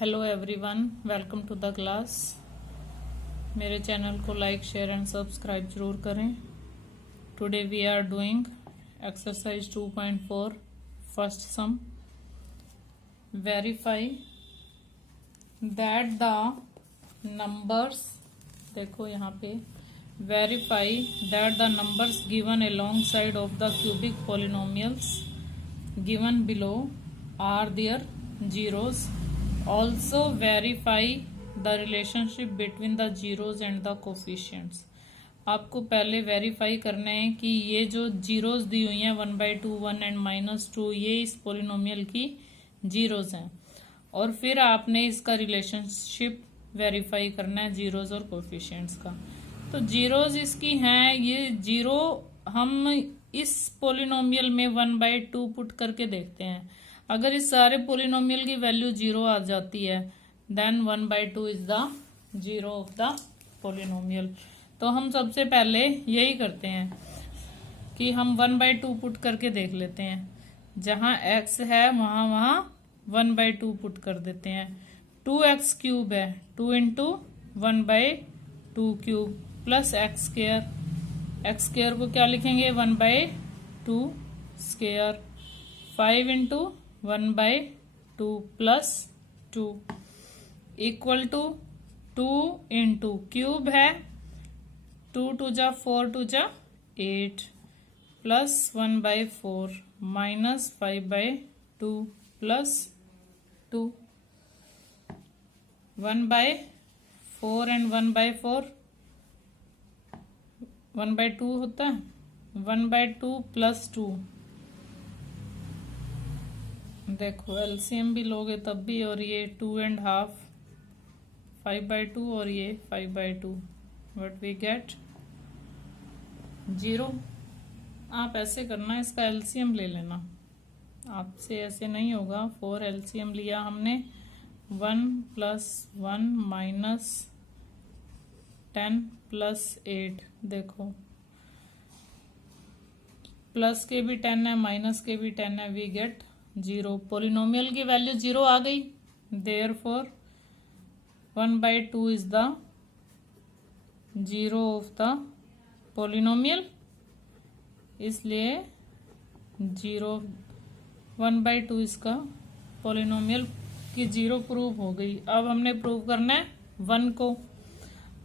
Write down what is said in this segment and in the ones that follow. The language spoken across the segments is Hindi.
Hello everyone, welcome to the class. मेरे चैनल को लाइक शेयर एंड सब्सक्राइब जरूर करें। Today we are doing exercise 2.4 first sum. Verify that the numbers, देखो यहाँ पे verify that the numbers given alongside of the cubic polynomials given below are their zeros. Also verify the relationship between the zeros and the coefficients. आपको पहले वेरीफाई करना है कि ये जो जीरोज दी हुई हैं 1/2, 1 एंड -2, ये इस पोलिनोमियल की जीरोज हैं, और फिर आपने इसका रिलेशनशिप वेरीफाई करना है जीरोज और कोफिशिएंट्स का। तो जीरोज इसकी हैं, ये जीरो हम इस पोलिनोमियल में 1/2 पुट करके देखते हैं। अगर इस सारे पोलिनोमियल की वैल्यू 0 आ जाती है then 1/2 is the zero of the polynomial. तो हम सबसे पहले यही करते हैं कि हम 1/2 पुट करके देख लेते हैं। जहां x है वहां 1/2 पुट कर देते हैं। 2x क्यूब है, 2 into 1/2 cube plus x square को क्या लिखेंगे 1/2 square. 5 into 1/2 plus 2 equal to 2 into cube है 2 2 जा 4 2 जा 8 प्लस 1/4 माइनस 5/2 प्लस 2 1/4 एंड 1/4 1/2 होता है 1/2 प्लस 2। देखो एलसीएम भी लोगे तब भी, और ये 2.5 5/2 और ये 5/2, व्हाट वी गेट 0। आप ऐसे करना, इसका एलसीएम ले लेना, आपसे ऐसे नहीं होगा। 4 एलसीएम लिया हमने, 1 + 1 माइनस 10 + 8। देखो प्लस के भी 10 है, माइनस के भी 10 है, वी गेट 0। पोलिनोमियल की वैल्यू 0 आ गई, therefore 1/2 is the zero of the polynomial, इसलिए 1/2 इसका पोलिनोमियल की 0 प्रूव हो गई। अब हमने प्रूव करना है 1 को।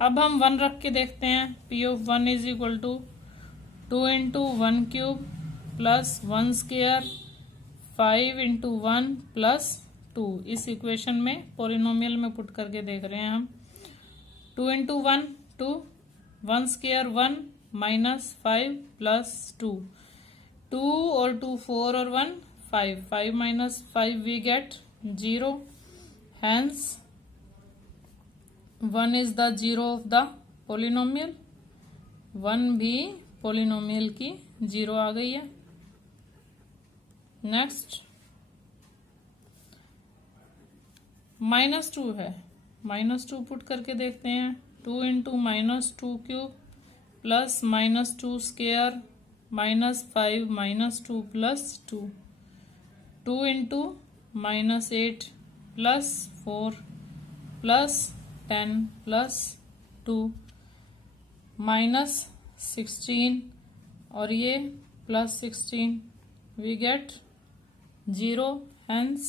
अब हम 1 रख के देखते हैं। P of 1 is equal to 2 into 1 cube plus 1 square 5 into 1 plus 2। इस इक्वेशन में पोलिनोमियल में पुट करके देख रहे हैं हम। 2 इंटू 1 2, 1 स्क्वायर 1 माइनस 5 प्लस 2 2 और 2 4 और 1 5 5 minus 5 we get 0। Hence 1 is the zero of the polynomial. 1 भी पोलिनोमियल की 0 आ गई है। नेक्स्ट -2 है, -2 पुट करके देखते हैं। 2 into -2 cube plus -2 square minus 5 -2 plus 2 2 into -8 plus 4 plus 10 plus 2 -16 और ये plus 16 we get 0। hence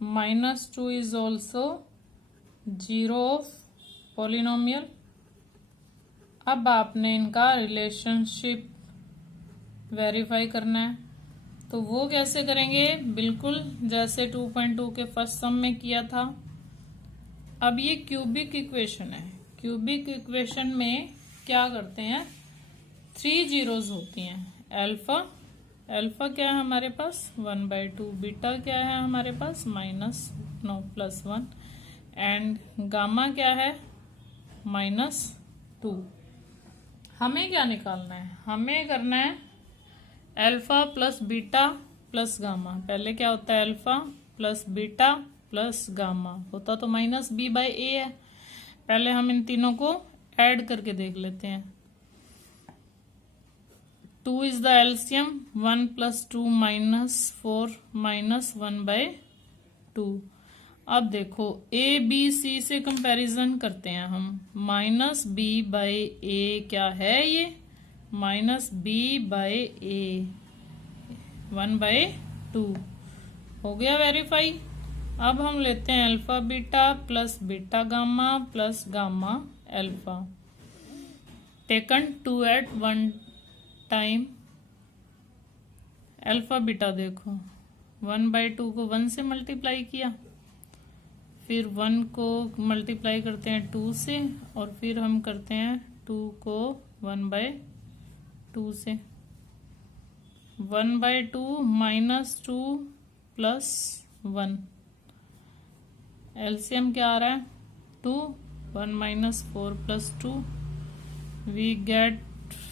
-2 is also zero of polynomial. अब आपने इनका रिलेशनशिप वेरीफाई करना है, तो वो कैसे करेंगे, बिल्कुल जैसे 2.2 के फर्स्ट सम में किया था। अब ये क्यूबिक इक्वेशन है। क्यूबिक इक्वेशन में क्या करते हैं, 3 जीरोज होती हैं। अल्फा क्या है हमारे पास 1/2, बीटा क्या है हमारे पास +1 एंड गामा क्या है -2। हमें क्या निकालना है, हमें करना है alpha plus beta plus gamma. पहले क्या होता है, alpha plus beta plus gamma होता तो -b/a है। पहले हम इन तीनों को ऐड करके देख लेते हैं। 2 is the LCM, 1 + 2 -4 -1/2 2। अब देखो ए बी सी से कंपैरिजन करते हैं हम। माइनस बी बाई ए क्या है ये, माइनस बी बाई ए 1/2 हो गया वेरीफाई। अब हम लेते हैं alpha beta plus beta gamma plus gamma alpha taken 2 at 1 time. Alpha beta देखो 1/2 को 1 से मल्टीप्लाई किया, फिर 1 को मल्टीप्लाई करते हैं 2 से, और फिर हम करते हैं 2 को 1/2 से। 1/2 -2 प्लस 1, एलसीएम क्या आ रहा है 2, 1 - 4 प्लस 2 वी गेट,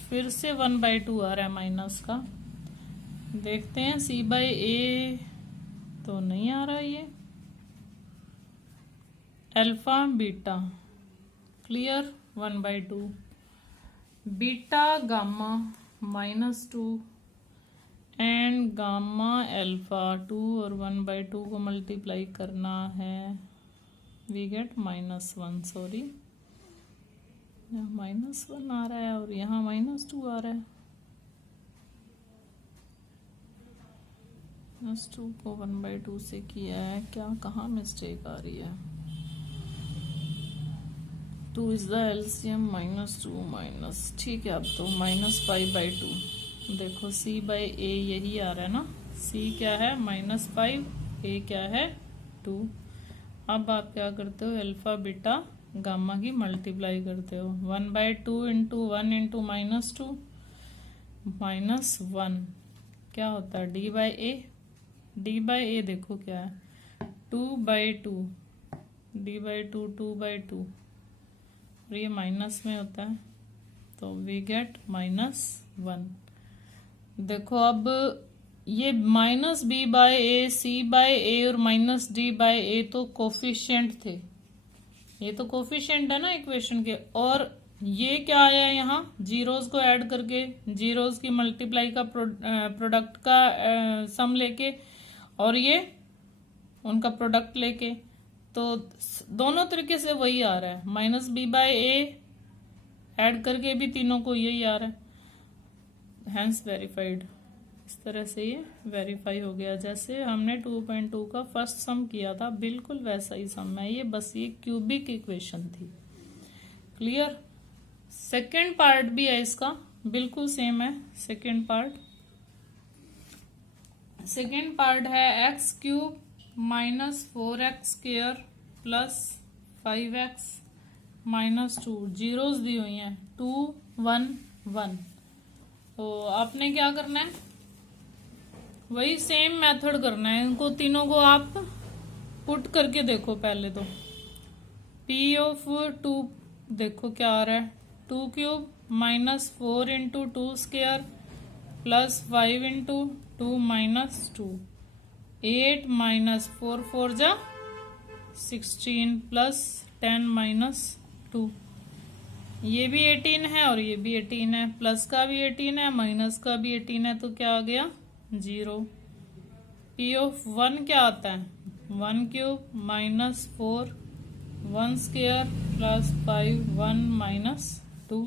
फिर से 1/2 आ रहा है माइनस का। देखते हैं सी बाई ए तो नहीं आ रहा ये। Alpha beta clear 1/2, beta gamma -2 and gamma alpha 2 और 1/2 को मल्टीप्लाई करना है, वी गेट -1। सॉरी यहाँ -1 आ रहा है और यहाँ -2 आ रहा है। -2 को 1/2 से किया है, क्या कहाँ मिस्टेक आ रही है। 2 इज द एलसीएम -2 माइनस, ठीक है। अब तो -5/2 देखो सी बाई ए यही आ रहा है ना, सी क्या है -5, ए क्या है 2। अब आप क्या करते हो अल्फा बीटा गामा की मल्टीप्लाई करते हो। 1/2 इंटू 1 इंटू -2 -1 क्या होता है D by A. D by A देखो क्या है 2/2, d/2 2/2 और ये माइनस में होता है तो वी गेट -1। देखो अब ये -b बाय ए, c बाय ए और -d/a तो कोफिशिएंट थे, ये तो कोफिशिएंट है ना इक्वेशन के। और ये क्या आया यहाँ जीरोस को ऐड करके, जीरोस की मल्टीप्लाई का प्रोडक्ट का सम लेके, और ये उनका प्रोडक्ट लेके, तो दोनों तरीके से वही आ रहा है। -b बाय ए ऐड करके भी तीनों को यही आ रहा है, हैंस वेरीफाइड। इस तरह से ये वेरीफाई हो गया। जैसे हमने 2.2 का फर्स्ट सम किया था बिल्कुल वैसा ही सम है ये, बस ये क्यूबिक इक्वेशन थी। क्लियर। सेकेंड पार्ट भी है इसका, बिल्कुल सेम है सेकेंड पार्ट। सेकेंड पार्ट है x³ -4x² plus 5x -2, zeros दी हुई हैं 2 1 1। तो आपने क्या करना है, वही सेम मेथड करना है। इनको तीनों को आप पुट करके देखो पहले तो। P ऑफ 2 देखो क्या आ रहा है 2³ -4 इंटू 2² प्लस 5 इंटू 2 -2, 8 -4 4 जा 16 प्लस 10 -2। ये भी 18 है और ये भी 18 है, प्लस का भी 18 है माइनस का भी 18 है, तो क्या आ गया 0। P ऑफ 1 क्या आता है 1³ -4 1² प्लस 5 1 -2,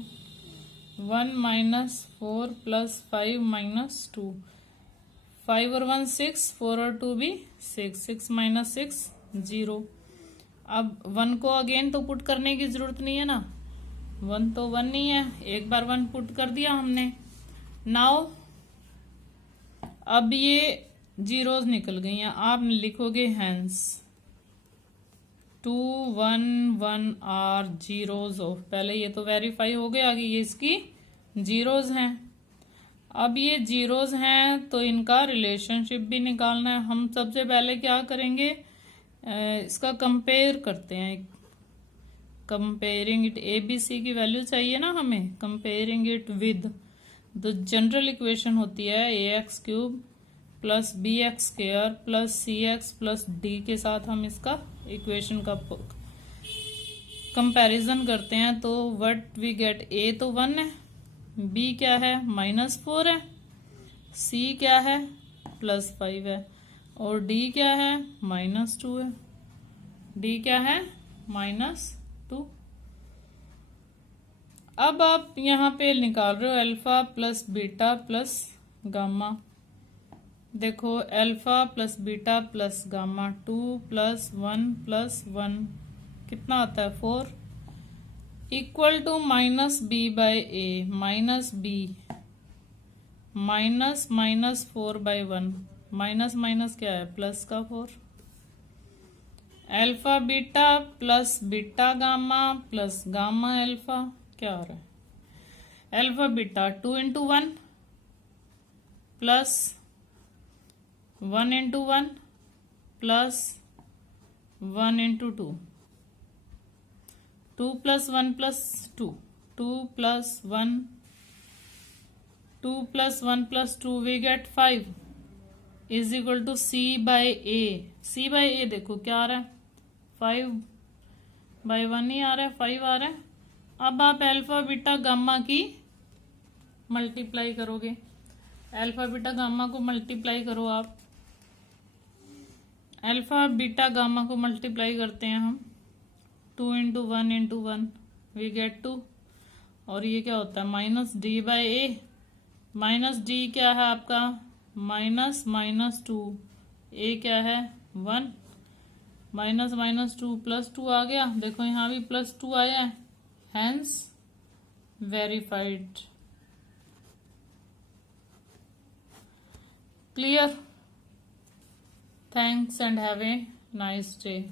1 -4 प्लस 5 -2, 5 और 1 6, 4 और 2 भी 6, 6 -6 0। अब 1 को अगेन तो पुट करने की जरूरत नहीं है ना, 1 तो 1 नहीं है, एक बार 1 पुट कर दिया हमने। नाउ अब ये जीरोस निकल गई हैं, आप लिखोगे हैंस 2 1 1 आर जीरोस ऑफ, पहले ये तो वेरीफाई हो गया कि ये इसकी जीरोस हैं। अब ये जीरोस हैं तो इनका रिलेशनशिप भी निकालना है। हम सबसे पहले क्या करेंगे, इसका कंपेयर करते हैं। कंपेयरिंग इट, ABC की वैल्यू चाहिए ना हमें, comparing it with the general equation होती है AX³ plus BX² plus CX plus D के साथ हम इसका इक्वेशन का कंपैरिजन करते हैं। तो व्हाट वी गेट, A तो 1 है, B क्या है -4 है, C क्या है +5 है, और डी क्या है, -2 है। डी क्या है, -2। अब आप यहाँ पे निकाल रहे हो alpha plus beta plus gamma. देखो alpha plus beta plus gamma, 2 + 1 + 1 कितना आता है, 4 equal to -b/a, -b -4/1, minus minus क्या है, प्लस का 4। Alpha beta plus beta gamma plus gamma alpha क्या आ रहा है, alpha beta 2 × 1 plus 1 × 1 plus 1 × 2, 2 + 1 + 2, 2 + 1 + 2 we get 5 is equal to c/a। c/a देखो क्या आ रहा है, 5/1 ही आ रहा है, 5 आ रहा है। अब आप अल्फा बीटा गामा की मल्टीप्लाई करोगे, अल्फा बीटा गामा को मल्टीप्लाई करो आप। अल्फा बीटा गामा को मल्टीप्लाई करते हैं हम, 2 × 1 × 1 वी गेट 2। और ये क्या होता है, -d/a, -d क्या है आपका, -2, a क्या है 1, -2 + 2 आ गया। देखो यहाँ भी +2 आया है, hence verified. Clear? Thanks and have a nice day.